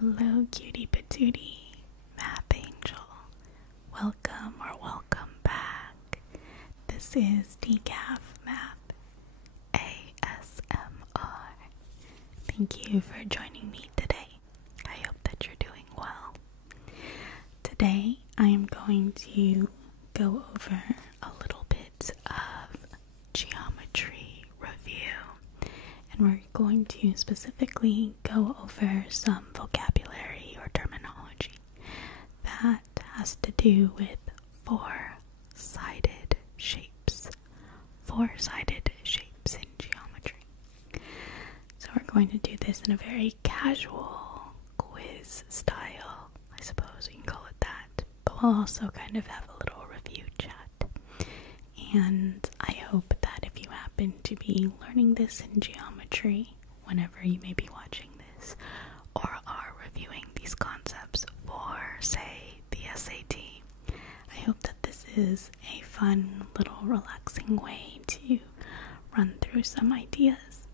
Hello, cutie patootie, math angel. Welcome back. This is Decaf-Math ASMR. Thank you for joining me today. I hope that you're doing well. Today, I am going to go over a little bit of geometry review. And we're going to specifically go over some vocabulary or terminology that has to do with four-sided shapes. Four-sided shapes in geometry. So we're going to do this in a very casual quiz style, I suppose we can call it that. But we'll also kind of have a little review chat. And I hope that if you happen to be learning this in geometry, whenever you may be watching this, or are reviewing these concepts for, say, the SAT, I hope that this is a fun, little relaxing way to run through some ideas.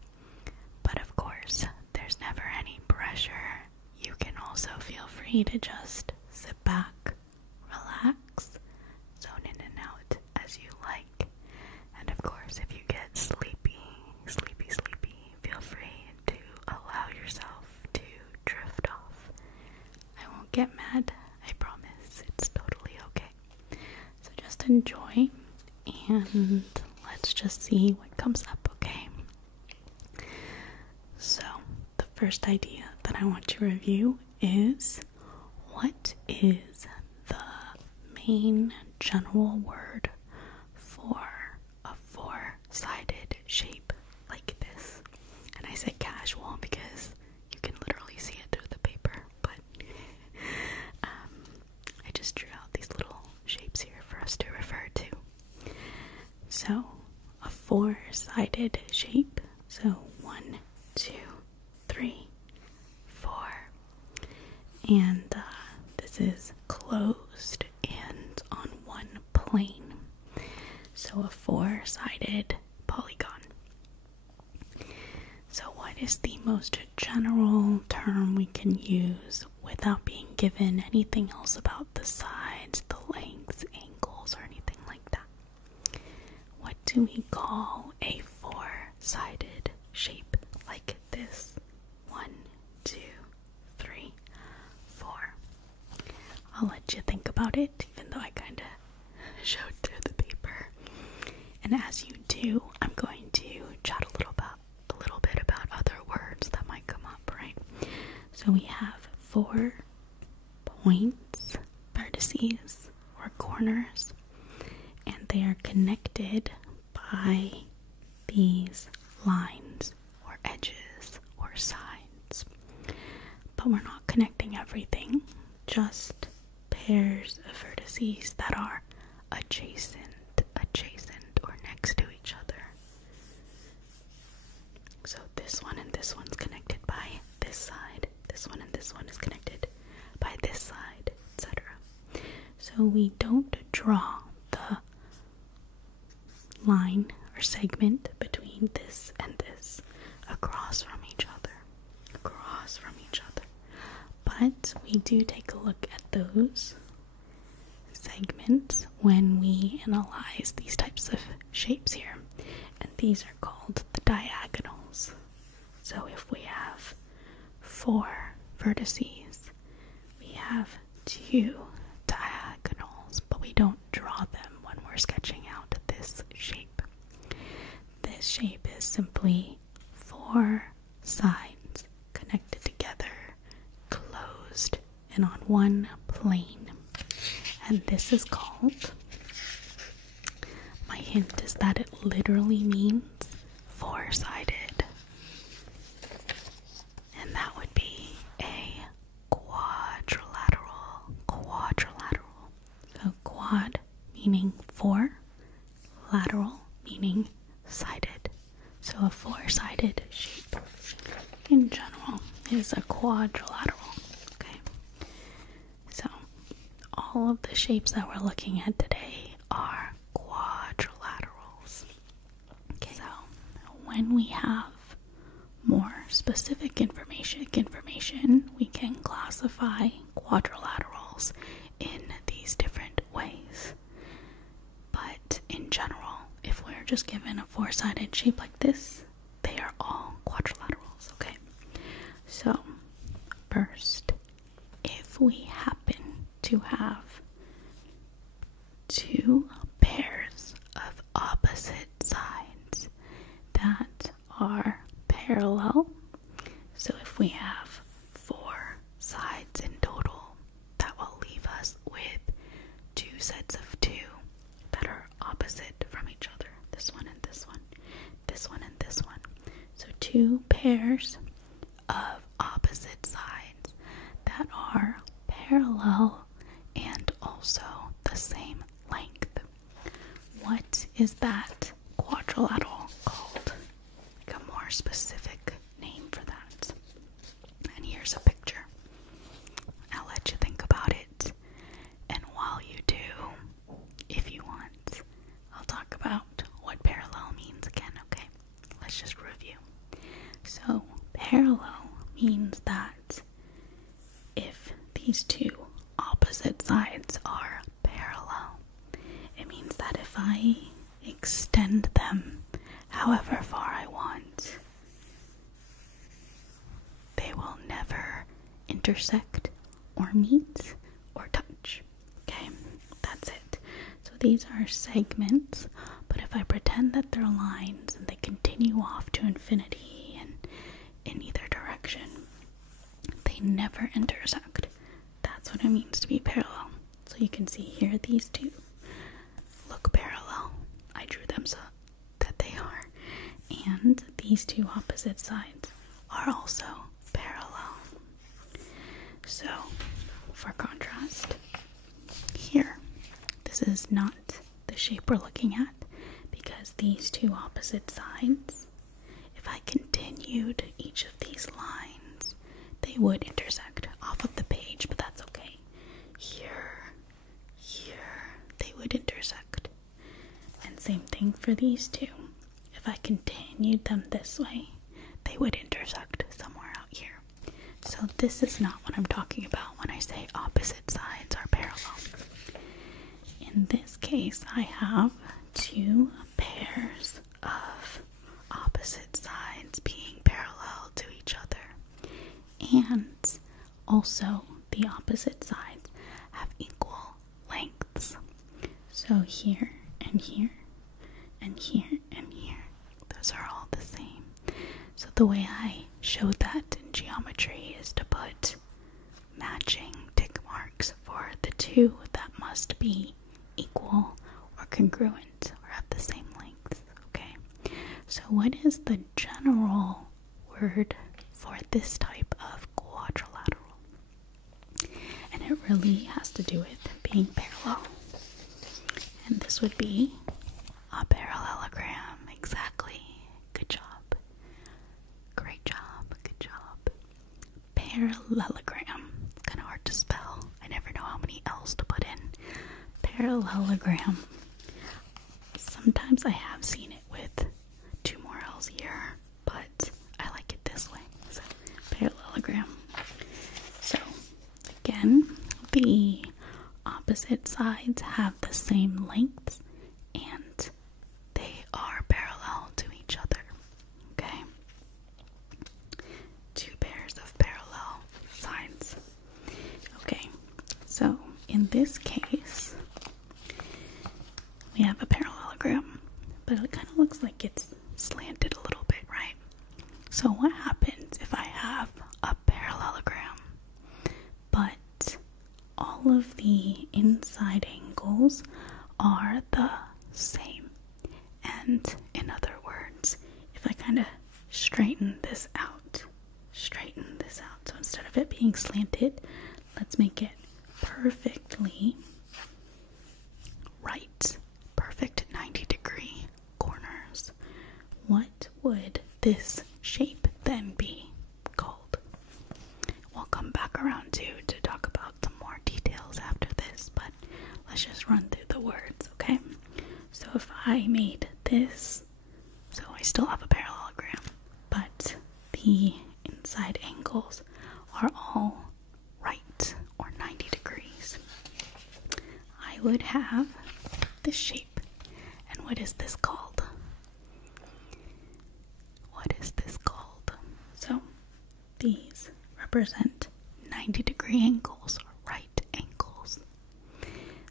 But of course, there's never any pressure. You can also feel free to just sit back, relax, zone in and out as you like. And of course, if you get sleepy, feel free to allow yourself to drift off. I won't get mad, I promise. It's totally okay. So just enjoy, and let's just see what comes up, okay? So, the first idea that I want to review is, what is the main general word for a four-sided shape like this? And I say casual because you can literally see it through the paper, but I just drew out these little shapes here for us to refer to. So, a four-sided shape. So, 1, 2, 3, 4. And this is closed and on one plane. So, a four-sided polygon. So what is the most general term we can use without being given anything else about the sides, the lengths, angles, or anything like that? What do we call a four-sided shape like this? 1, 2, 3, 4. I'll let you think about it, even though I kind of showed through the paper. And as you do, I'm going to chat a little bit about other words that might come up, right? So we have 4 points, vertices, or corners, and they are connected by these lines, or edges, or sides. But we're not connecting everything, just pairs of vertices that are adjacent, or next to each other. So this one and this one's connected by this side. This one and this one is connected by this side, etc. So we don't draw the line or segment between this and this across from each other. But we do take a look at those segments when we analyze these types of shapes here. And these are called the diagonals. So if we have 4 vertices, we have 2 diagonals, but we don't draw them when we're sketching out this shape. This shape is simply 4 sides connected together, closed, and on one plane. And this is called, my hint is that it literally means four-sided. And that would be a quadrilateral. So quad meaning 4, lateral meaning sided. So a four-sided shape in general is a quadrilateral. Okay. So all of the shapes that we're looking at today are quadrilaterals. Okay. So when we have more specific specific information, we can classify quadrilaterals in these different ways. But in general, if we're just given a four-sided shape like this, they are all quadrilaterals, okay? So, first, if we happen to have two pairs of opposite sides that are parallel, so if we have four sides in total, that will leave us with two sets of two that are opposite from each other. This one and this one, this one and this one. So two pairs of opposite sides that are parallel and also the same length. What is that quadrilateral called? Like a more specific name for that. And here's a picture. I'll let you think about it. And while you do, if you want, I'll talk about what parallel means again, okay? Let's just review. So, parallel means that if these two opposite sides are parallel, it means that if I extend them however far I want, they will never intersect or meet or touch. Okay, that's it. So these are segments, but if I pretend that they're lines and they continue off to infinity and in either direction, they never intersect. That's what it means to be parallel. So you can see here these two look parallel. I drew them so that they are. And these two opposite sides are also parallel. So, for contrast, here, this is not the shape we're looking at because these two opposite sides, if I continued each of these lines, they would intersect off of the page, but that's okay. Here, they would intersect. And same thing for these two. If I continued them this way, they would intersect somewhere out here. So this is not what I'm talking about when I say opposite sides are parallel. In this case, I have two pairs of opposite sides being parallel to each other. And also, the opposite sides have equal lengths. So here and here and here and here, those are all the same. So the way I showed that in geometry is to put matching tick marks for the two that must be equal or congruent or have the same length. Okay, so what is the general word for this type of quadrilateral? And it really has to do with being parallel. And this would be a parallelogram. Exactly. Good job. Great job. Good job. Parallelogram. It's kind of hard to spell. I never know how many L's to put in. Parallelogram. Sometimes I have seen it with two more L's here, but I like it this way. So, parallelogram. So, again, the opposite sides have the same lengths and they are parallel to each other. Okay? Two pairs of parallel sides. Okay, so in this case, we have a parallelogram, but it kind of looks like it's slanted a little bit, right? So what happens if I have a parallelogram, but all of the inside angles are the same? And in other words, if I kind of straighten this out, so instead of it being slanted, let's make it perfectly right, perfect 90-degree corners. What would this shape then be called? We'll come back around to talk about some more details after this, but let's just run through the words, okay? So if I made this, so I still have a parallelogram, but the would have this shape. And what is this called? What is this called? So these represent 90-degree angles or right angles.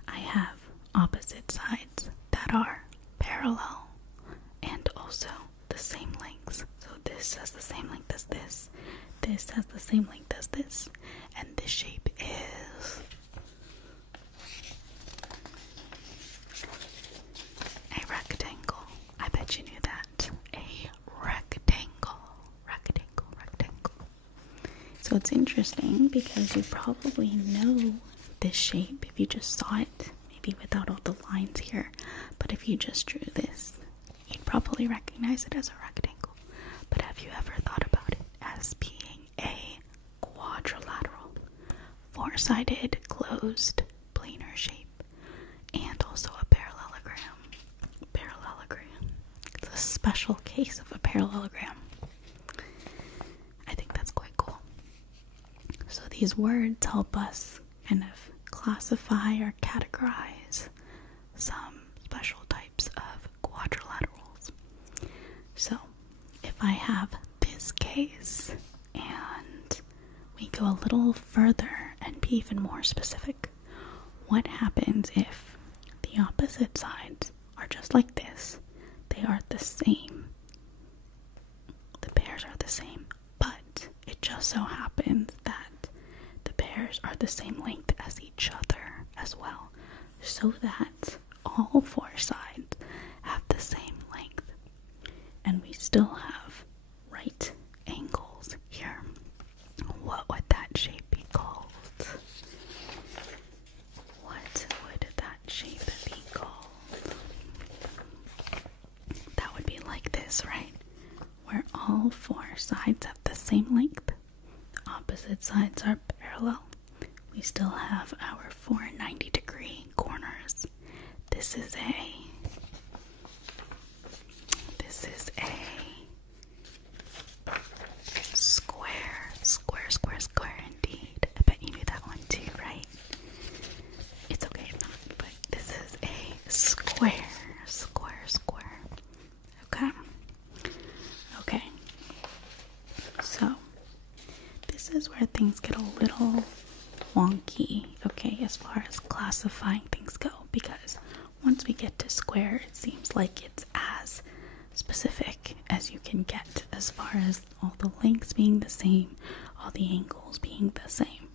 I have opposite sides that are parallel and also the same lengths. So this has the same length as this. This has the same length as this. And this shape is a rectangle. I bet you knew that. A rectangle. Rectangle. So it's interesting because you probably know this shape if you just saw it, maybe without all the lines here. But if you just drew this, you'd probably recognize it as a rectangle. But have you ever thought about it as being a quadrilateral, four-sided, closed, planar shape, and also a parallelogram? It's a special case of a parallelogram. I think that's quite cool. So these words help us kind of classify or categorize some special types of quadrilaterals. So if I have this case and we go a little further and be even more specific, what happens if the opposite sides are just like this? They are the same. The pairs are the same, but it just so happens that the pairs are the same length as each other as well, so that all four sides have the same length, and we still have right angles here. What would that shape be called? What would that shape be called? That would be like this, right? Where all four sides have the same length, opposite sides are parallel. We still have our 490-degree corners. This is a square indeed. I bet you knew that one too, right? It's okay if not, but this is a square. Okay. So this is where things get a little wonky, okay, as far as classifying things go, because once we get to square, it seems like it's as specific as you can get as far as all the lengths being the same, all the angles being the same.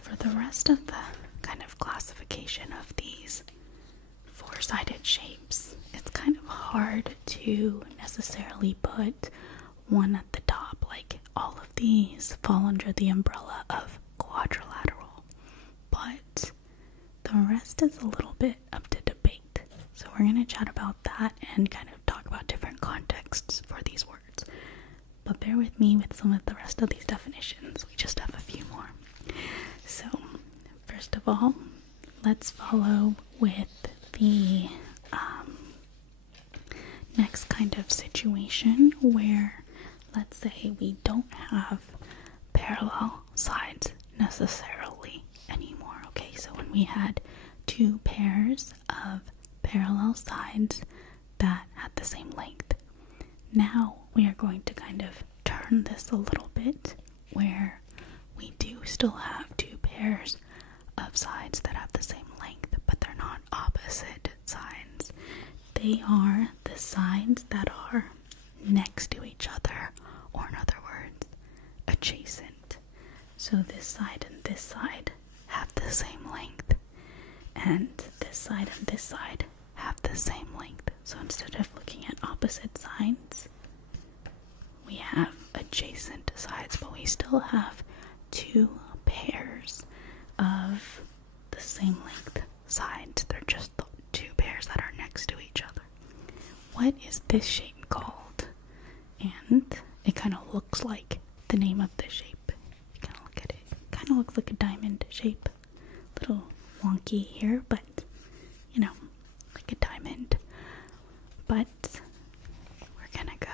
For the rest of the kind of classification of these four-sided shapes, it's kind of hard to necessarily put one at the top, like all of these fall under the umbrella of quadrilateral, but the rest is a little bit up to debate. So we're going to chat about that and kind of talk about different contexts for these words. But bear with me with some of the rest of these definitions. We just have a few more. So first of all, let's follow with the next kind of situation where, let's say, we don't have parallel sides necessarily anymore. Okay, so when we had two pairs of parallel sides that had the same length, now we are going to kind of turn this a little bit, where we do still have two pairs of sides that have the same length, but they're not opposite sides. They are the sides that are next to each other, or in other words, adjacent. So this side and this side have the same length, and this side and this side have the same length. So instead of looking at opposite sides, we have adjacent sides, but we still have two pairs of the same length sides. They're just the two pairs that are next to each other. What is this shape called? And it kind of looks like the name of the shape. You kind of look at it. It kind of looks like a diamond shape. A little wonky here, but you know, like a diamond. But we're gonna go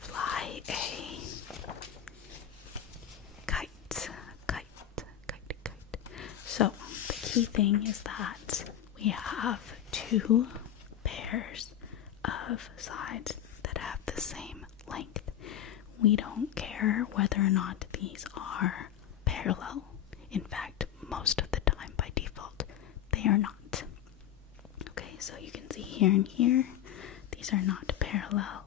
fly a kite. So the key thing is that we have two pairs of sides that have the same length. We don't care whether or not these are parallel. In fact, most of the time by default, they are not. Okay, so you can see here and here, these are not parallel.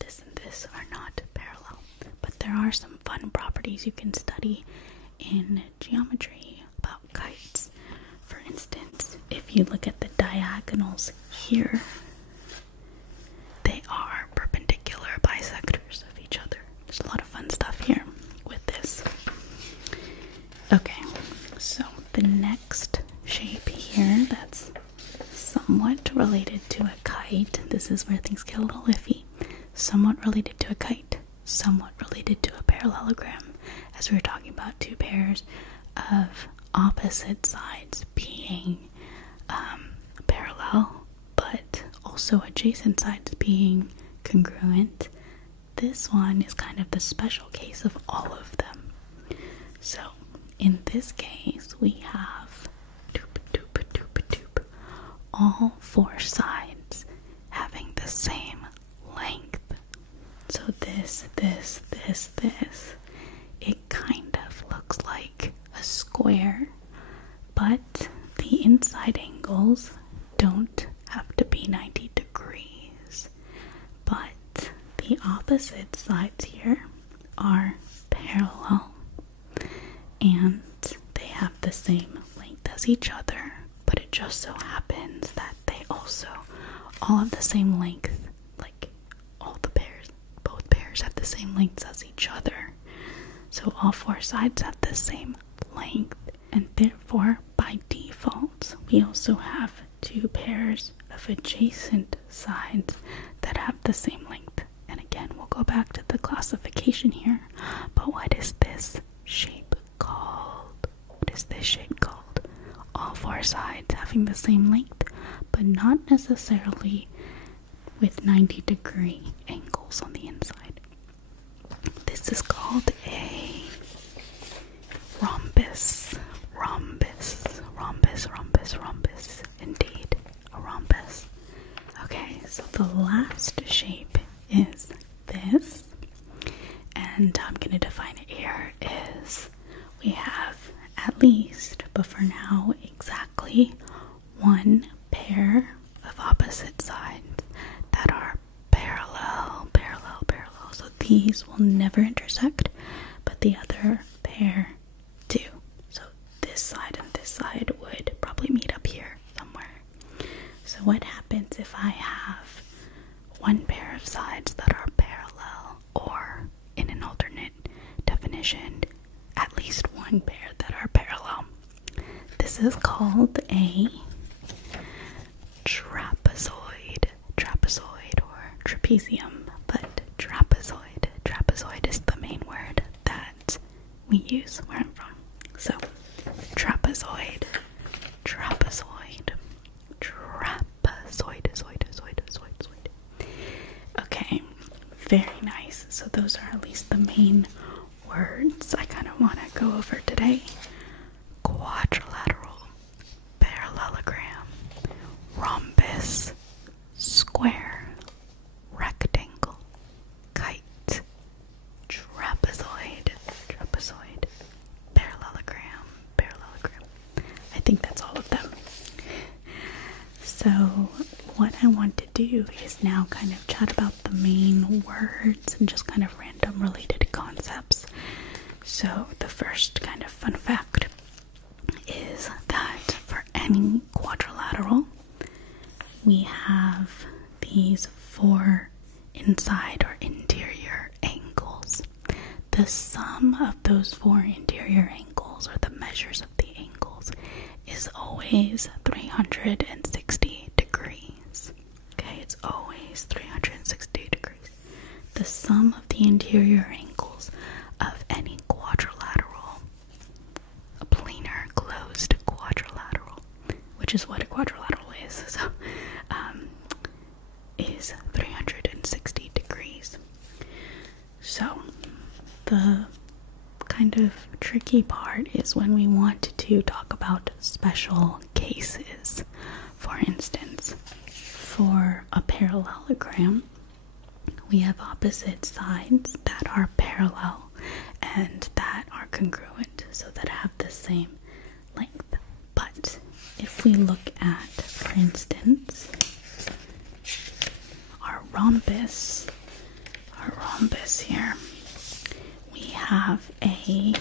This and this are not parallel. But there are some fun properties you can study in geometry about kites. For instance, if you look at the diagonals here, they are perpendicular bisectors of each other. There's a lot of fun stuff here with this. Okay, so the next shape here that's somewhat related to a kite, this is where things get a little iffy. Somewhat related to a kite, somewhat related to a parallelogram, as we were talking about two pairs of opposite sides being parallel, but also adjacent sides being congruent. This one is kind of the special case of all of them. So in this case, we have all four sides having the same length. So this, it kind of looks like a square, but the inside angles don't have to be 90 degrees. But the opposite sides here are parallel, and they have the same length as each other, but it just so happens that they also all have the same length, like all the pairs, both pairs have the same lengths as each other. So all four sides have the same length, and therefore by default we also have two pairs of adjacent sides that have the same length. And again, we'll go back to the classification here, but what is this shape called? What is this shape called? All four sides having the same length, but not necessarily with 90-degree angles on the inside. This is called a rhombus. Rhombus. Indeed, a rhombus. Okay, so the last shape is this, and I'm going to define it here is we have at least, but for now exactly, one pair of opposite sides that are parallel. So these will never intersect, but the other pair do. So this side and this side would probably meet up here somewhere. So what happens if I have one pair of sides that are parallel, or in an alternate definition, at least one pair that are parallel? This is called a trapezoid or trapezium, but trapezoid is the main word that we use where I'm from. So trapezoid. Okay, very nice. So those are at least the main words I kind of want to go over today. Quadrilateral, parallelogram, rhombus, square, rectangle, kite, trapezoid, parallelogram. I think that's all of them. So what I want to do is now kind of chat about the main words and just kind of random related concepts. So the first kind of fun fact is that for any quadrilateral, we have these four inside or interior angles. The sum of those four interior angles, or the measures of the angles, is always 360 degrees. Okay, it's always 360 degrees. The sum of the interior angles of any quadrilateral, a planar closed quadrilateral, which is what a quadrilateral is, so is 360 degrees. So the kind of tricky part is when we want to talk about special cases For instance, for a parallelogram, we have opposite sides that are parallel and that are congruent, so that have the same length. But if we look at, for instance, our rhombus here, we have a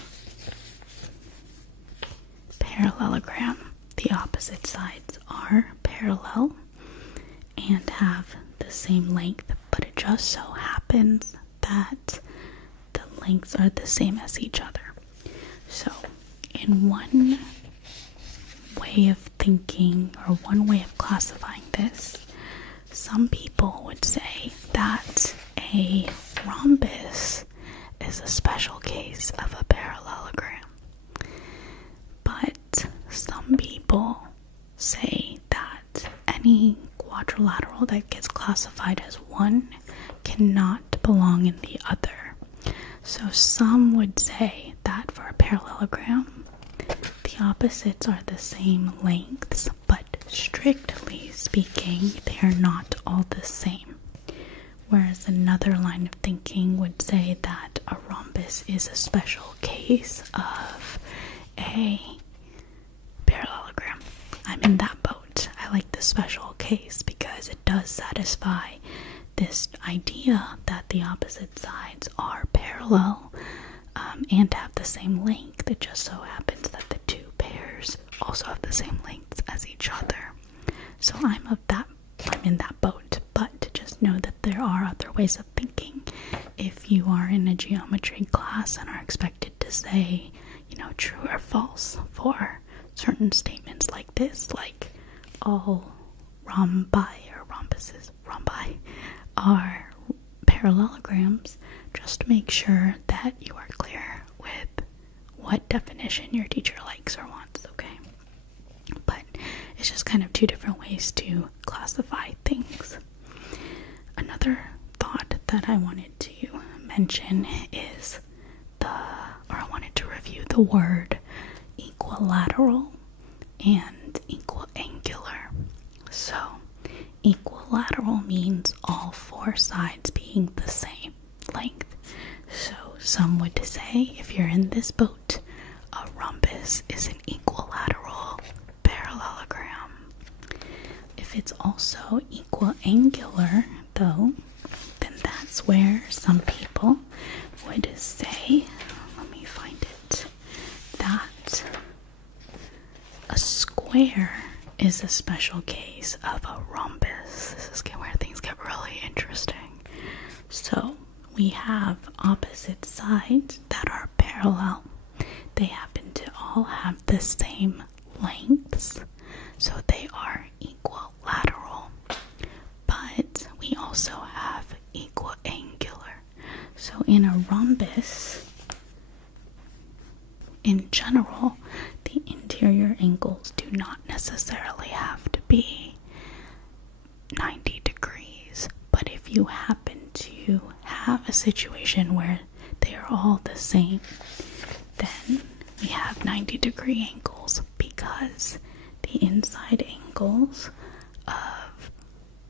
parallelogram. The opposite sides are parallel and have the same length, but it just so happens that the lengths are the same as each other. So, in one way of thinking, or one way of classifying this, some people would say that a rhombus is a special case of a parallelogram. But some people say that any quadrilateral that gets classified as one cannot belong in the other. So some would say that for a parallelogram, the opposites are the same lengths, but strictly speaking, they are not all the same. Whereas another line of thinking would say that a rhombus is a special case of a parallelogram. I'm in that boat. I like the special case because it does satisfy this idea that the opposite sides are parallel and have the same length. It just so happens that the two pairs also have the same lengths as each other. So I'm in that boat, but just know that there are other ways of thinking. If you are in a geometry class and are expected to say, true or false for certain statements like this, like all rhombi are parallelograms, just make sure that you are clear with what definition your teacher likes or wants, okay? But it's just kind of two different ways to classify things. Another thought that I wanted to mention is I wanted to review the word equilateral and equiangular. So, equilateral means all four sides being the same length. So, some would say, if you're in this boat, a rhombus is an equilateral parallelogram. If it's also equiangular, though, then that's where some people would say, let me find it, that a square is a special case of a rhombus. This is where things get really interesting. So we have opposite sides that are parallel. They happen to all have the same lengths, so they are equilateral. But we also have equiangular. So in a rhombus, in general, the interior angles do not necessarily have to be 90 degrees. But if you happen to have a situation where they are all the same, then we have 90-degree angles, because the inside angles of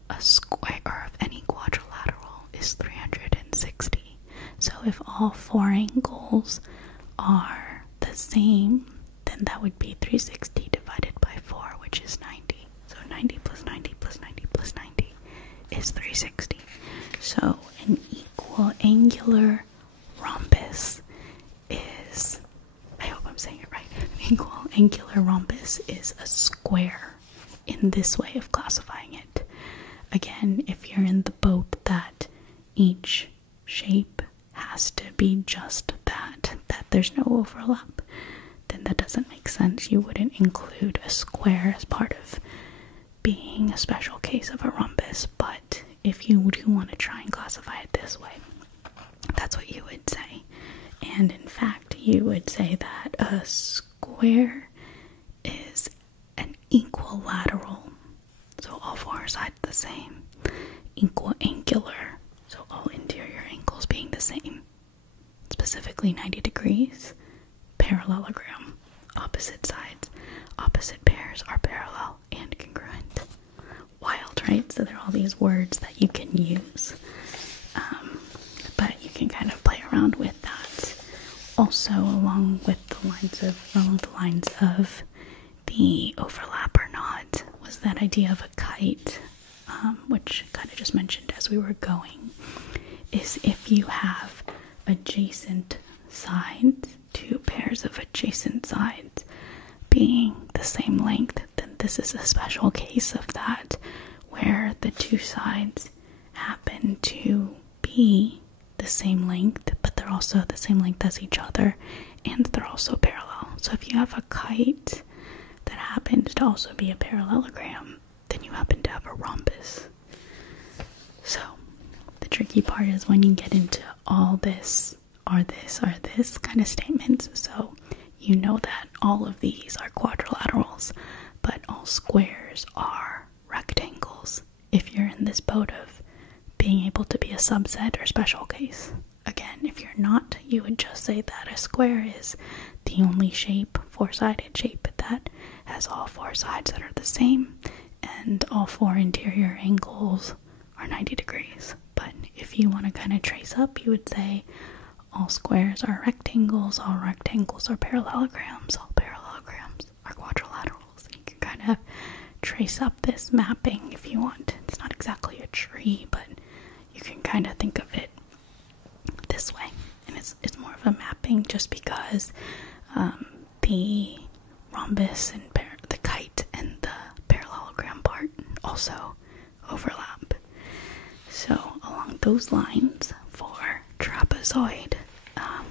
a square or of any quadrilateral is 360. So if all four angles are the same, then that would be 360 divided by 4, which is 90. So 90 plus 90 plus 90 plus 90 is 360. So an equiangular rhombus is, I hope I'm saying it right, an equiangular rhombus is a square in this way of classifying it. Again, if you're in the boat that each shape has to be just that there's no overlap, then that doesn't make sense. You wouldn't include a square as part of being a special case of a rhombus. But if you do want to try and classify it this way, that's what you would say. And in fact, you would say that a square is an equilateral, so all four sides the same. Equiangular, so all interior angles being the same, specifically 90 degrees. Parallelogram, opposite sides opposite pairs are parallel and congruent. Wild, right? So there are all these words that you can use, but you can kind of play around with that. Also, along the lines of the overlap or not, was that idea of a kite, which kind of just mentioned as we were going, is if you have adjacent sides, two pairs of adjacent sides being the same length, then this is a special case of that, where the two sides happen to be the same length, but they're also the same length as each other, and they're also parallel. So if you have a kite that happens to also be a parallelogram, then you happen to have a rhombus. So the tricky part is when you get into all this are this kind of statements. So you know that all of these are quadrilaterals, but all squares are rectangles. If you're in this boat of being able to be a subset or special case. Again, if you're not, you would just say that a square is the only shape, four-sided shape, that has all four sides that are the same, and all four interior angles are 90 degrees. But if you want to kind of trace up, you would say all squares are rectangles are parallelograms, all parallelograms are quadrilaterals. You can kind of trace up this mapping if you want. It's not exactly a tree, but you can kind of think of it this way. And it's more of a mapping just because the rhombus and the kite and the parallelogram part also overlap. So along those lines, for trapezoid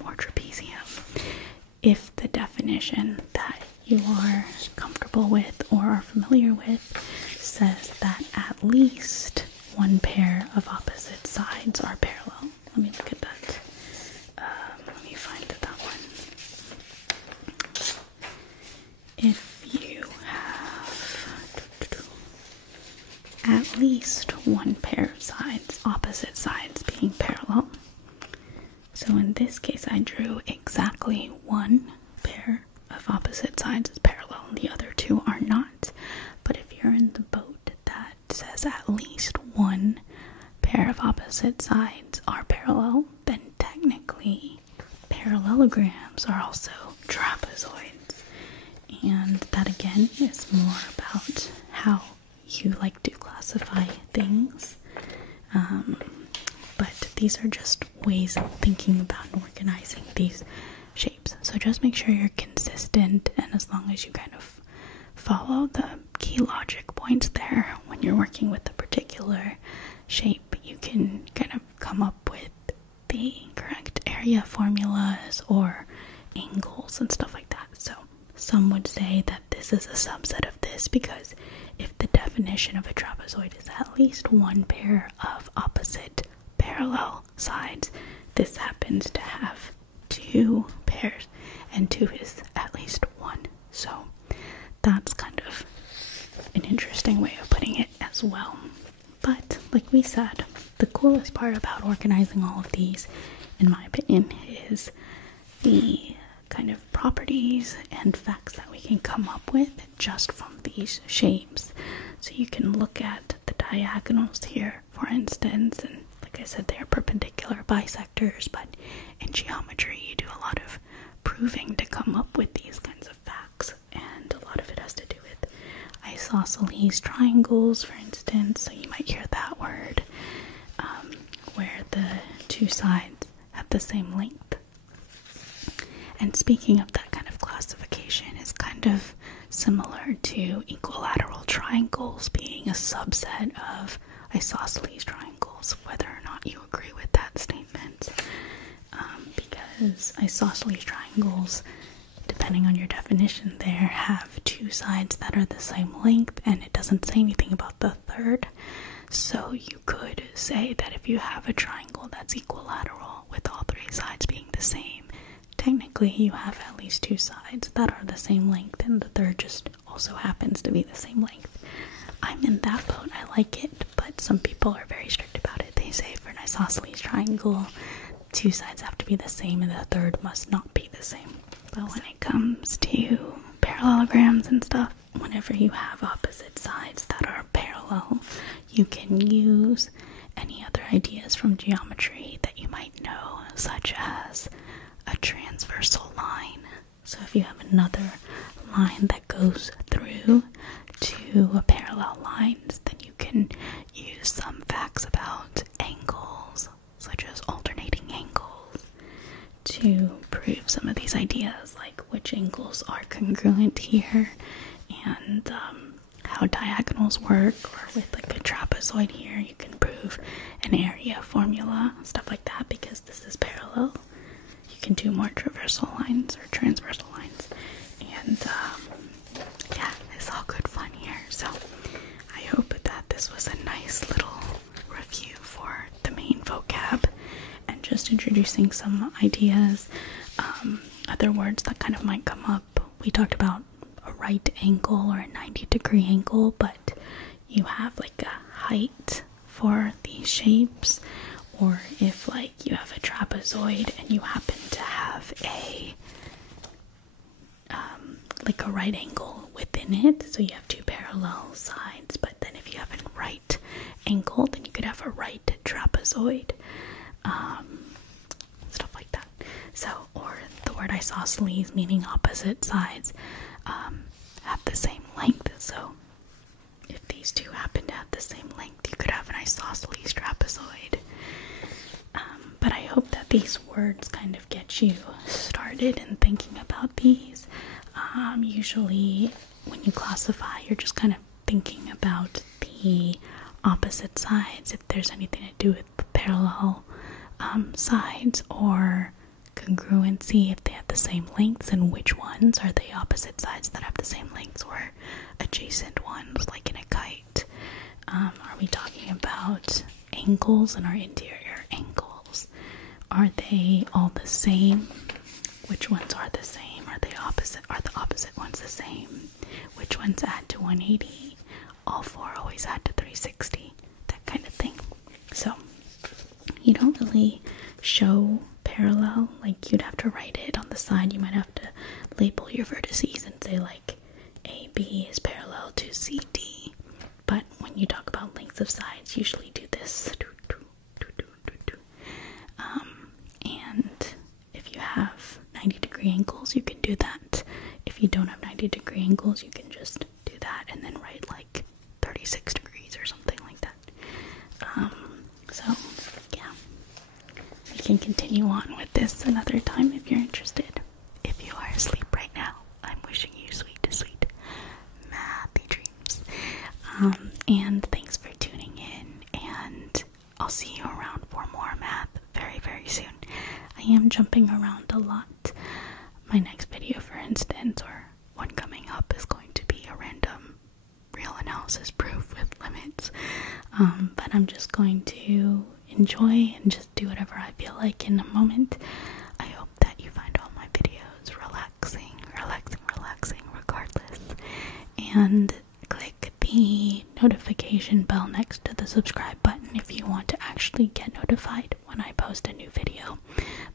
or trapezium, if the definition that you are comfortable with or are familiar with says that at least one pair of opposite sides are parallel. Let me look at that. Let me find that one. If you have at least one pair of sides, opposite sides being parallel. So in this case, I drew exactly one pair of opposite sides is parallel, and the other two are not. But if you're in the boat that says at least one pair of opposite sides are parallel, then technically parallelograms are also trapezoids. And that again is more about how you like to classify things. But these are just ways of thinking about and organizing these shapes. So just make sure you're consistent, and as long as you kind of follow the key logic points there when you're working with a particular shape, you can kind of come up with the correct area formulas or angles and stuff like that. So some would say that this is a subset of this because if the definition of a trapezoid is at least one pair of opposite parallel sides, this happens to have two pairs, and two is at least one. So that's kind of an interesting way of putting it as well. But like we said, the coolest part about organizing all of these, in my opinion, is the kind of properties and facts that we can come up with just from these shapes. So you can look at the diagonals here, for instance, and like I said, they are perpendicular bisectors, but in geometry you do a lot of proving to come up with these kinds of facts, and a lot of it has to do with isosceles triangles, for instance. So you might hear that word, where the two sides have the same length. And speaking of that kind of classification, is kind of similar to equilateral triangles being a subset of isosceles triangles, whether or not you agree with that statement. Because isosceles triangles, depending on your definition there, have two sides that are the same length, and it doesn't say anything about the third. So you could say that if you have a triangle that's equilateral with all three sides being the same, technically you have at least two sides that are the same length, and the third just also happens to be the same length. I'm in that boat. I like it, but some people are very strict about it. They say for an isosceles triangle, two sides have to be the same and the third must not be the same. But when it comes to parallelograms and stuff. Whenever you have opposite sides that are parallel, you can use any other ideas from geometry that you might know, such as a transversal line. So if you have another line that goes through to a parallel line, then you can use some facts about angles, such as alternating angles, to prove some of these ideas, like which angles are congruent here, and how diagonals work, or with like a trapezoid here, you can prove an area formula, stuff like that, because this is parallel. You can do more traversal lines or transversal lines, and yeah, it's all good fun here. So I hope that this was a nice little review for the main vocab, and just introducing some ideas, other words that kind of might come up. We talked about a right angle or a 90-degree angle, but you have like a height for these shapes, or if like you have a trapezoid and you happen to have a like a right angle within it, so you have two parallel sides, but then if you have a right angle, then you could have a right trapezoid, stuff like that. So, or the word isosceles, meaning opposite sides, have the same length. So if these two happen to have the same length, you could have an isosceles trapezoid. But I hope that these words kind of get you started in thinking about these. Usually when you classify, you're just kind of thinking about the opposite sides, if there's anything to do with the parallel sides, or congruency, if they have the same lengths, and which ones are the opposite sides that have the same lengths, or adjacent ones, like in a kite. Are we talking about angles and our interior angles? Are they all the same? Which ones are the same? Are they opposite? Are the opposite ones the same? Which ones add to 180? All four always add to 360. That kind of thing. So you don't really show parallel, like you'd have to write it on the side. You might have to label your vertices and say like AB is parallel to CD. But when you talk about lengths of sides, usually do this. And if you have 90-degree angles, you can do that. If you don't have 90-degree angles, you can just do that and then write like 36 degrees or something like that. So yeah, we can continue on with this another time if you're interested. If you are asleep right now, I'm wishing you sweet, sweet mathy dreams. And thanks for tuning in, and I'll see you around for more math very, very soon. I am jumping around a lot. My next video, for instance, or one coming up, is going to be a random real analysis proof with limits. But I'm just going to enjoy and just do whatever I feel like in a moment. I hope that you find all my videos relaxing regardless. And click the notification bell next to the subscribe button if you want to actually get notified when I post a new video.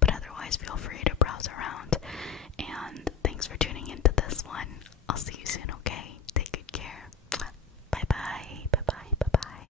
But otherwise, feel free to browse around. And thanks for tuning into this one. I'll see you soon, okay?